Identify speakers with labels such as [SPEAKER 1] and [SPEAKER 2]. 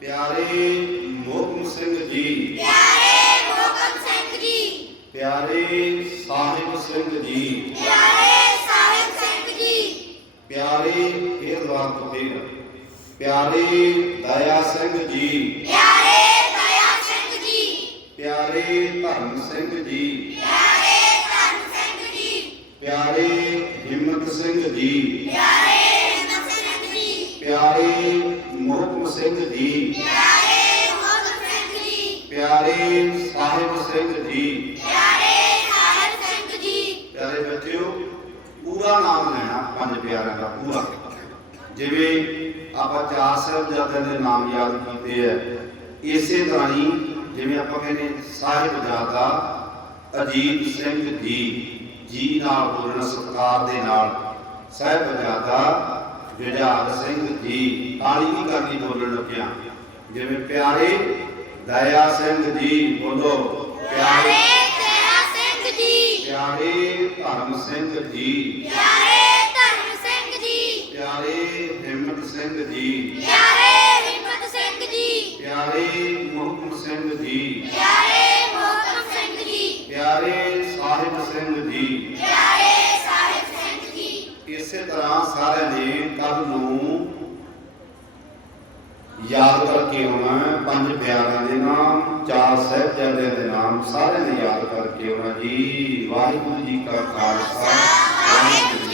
[SPEAKER 1] ਪਿਆਰੇ ਮੋਹਕਮ ਸਿੰਘ ਜੀ
[SPEAKER 2] ਪਿਆਰੇ ਮੋਹਕਮ ਸਿੰਘ ਜੀ
[SPEAKER 1] ਪਿਆਰੇ ਸਾਹਿਬ ਸਿੰਘ ਜੀ
[SPEAKER 2] ਪਿਆਰੇ ਸਾਹਿਬ ਸਿੰਘ ਜੀ
[SPEAKER 1] ਪਿਆਰੇ ਇਹ ਦੁਆਰ ਤੋਂ ਫੇਰ ਪਿਆਰੇ ਦਇਆ ਸਿੰਘ ਜੀ
[SPEAKER 2] ਪਿਆਰੇ ਦਇਆ ਸਿੰਘ ਜੀ
[SPEAKER 1] ਪਿਆਰੇ ਧਰਮ ਸਿੰਘ ਜੀ
[SPEAKER 2] ਪਿਆਰੇ ਧਨ ਸਿੰਘ ਜੀ
[SPEAKER 1] ਪਿਆਰੇ ਹਿੰਮਤ ਸਿੰਘ ਜੀ
[SPEAKER 2] ਪਿਆਰੇ ਹਿੰਮਤ ਸਿੰਘ ਜੀ
[SPEAKER 1] ਪਿਆਰੇ ਸਿੰਘ ਜੀ।
[SPEAKER 2] ਪਿਆਰੇ ਮੋਹਕਮ ਸਿੰਘ ਜੀ
[SPEAKER 1] ਪਿਆਰੇ ਸਾਹਿਬ ਸਿੰਘ ਜੀ।
[SPEAKER 2] ਪਿਆਰੇ ਸਾਹਿਬ ਸਿੰਘ ਜੀ
[SPEAKER 1] ਪਿਆਰੇ ਬੱਚਿਓ, ਪੂਰਾ ਨਾਮ ਲੈਣਾ ਪੰਜ ਪਿਆਰਿਆਂ ਦਾ, ਪੂਰਾ। ਜਿਵੇਂ ਆਪਾਂ ਚਾਰ ਸਾਹਿਬਜ਼ਾਦਿਆਂ ਦੇ ਨਾਮ ਯਾਦ ਕੀਤੇ ਐ ਇਸੇ ਤਰ੍ਹਾਂ ਹੀ ਜਿਵੇਂ ਆਪਾਂ ਕਹਿੰਦੇ ਸਾਹਿਬਜ਼ਾਦਾ ਅਜੀਤ ਸਿੰਘ ਜੀ ਜੀ ਨਾਲ ਬੋਲਣਾ ਸਤਿਕਾਰ ਦੇ ਨਾਲ। ਸਾਹਿਬਜ਼ਾਦਾ ਜੁਝਾਰ ਸਿੰਘ ਜੀ ਤਾਲੀ ਵੀ ਕਰਨੀ ਬੋਲਣ ਲੱਗਿਆ। ਜਿਵੇਂ ਪਿਆਰੇ ਦਇਆ ਸਿੰਘ ਜੀ ਬੋਲੋ
[SPEAKER 2] ਪਿਆਰੇ ਦਇਆ ਸਿੰਘ ਜੀ।
[SPEAKER 1] ਪਿਆਰੇ ਧਰਮ ਸਿੰਘ ਜੀ।
[SPEAKER 2] ਪਿਆਰੇ ਧਰਮ ਸਿੰਘ ਜੀ।
[SPEAKER 1] ਪਿਆਰੇ ਹਿੰਮਤ ਸਿੰਘ ਜੀ।
[SPEAKER 2] ਪਿਆਰੇ ਹਿੰਮਤ ਸਿੰਘ ਜੀ।
[SPEAKER 1] ਪਿਆਰੇ ਮੁਹਕਮ ਸਿੰਘ ਜੀ।
[SPEAKER 2] ਪਿਆਰੇ ਮੋਹਕਮ ਸਿੰਘ ਜੀ।
[SPEAKER 1] ਪਿਆਰੇ ਸਾਹਿਬ ਸਿੰਘ ਜੀ।
[SPEAKER 2] ਪਿਆਰੇ ਸਾਹਿਬ ਸਿੰਘ ਜੀ।
[SPEAKER 1] ਇਸੇ ਤਰ੍ਹਾਂ ਸਾਰਿਆਂ ਨੇ ਕੱਲ ਨੂੰ ਯਾਦ ਕਰਕੇ ਆਉਣਾ ਪੰਜ ਪਿਆਰਿਆਂ ਦੇ ਨਾਮ, ਚਾਰ ਸਾਹਿਬਜ਼ਾਦਿਆਂ ਦੇ ਨਾਮ, ਸਾਰਿਆਂ ਨੇ ਯਾਦ ਕਰਕੇ ਆਉਣਾ ਜੀ। ਵਾਹਿਗੁਰੂ ਜੀ ਕਾ ਖਾਲਸਾ। ਵਾਹਿਗੁਰੂ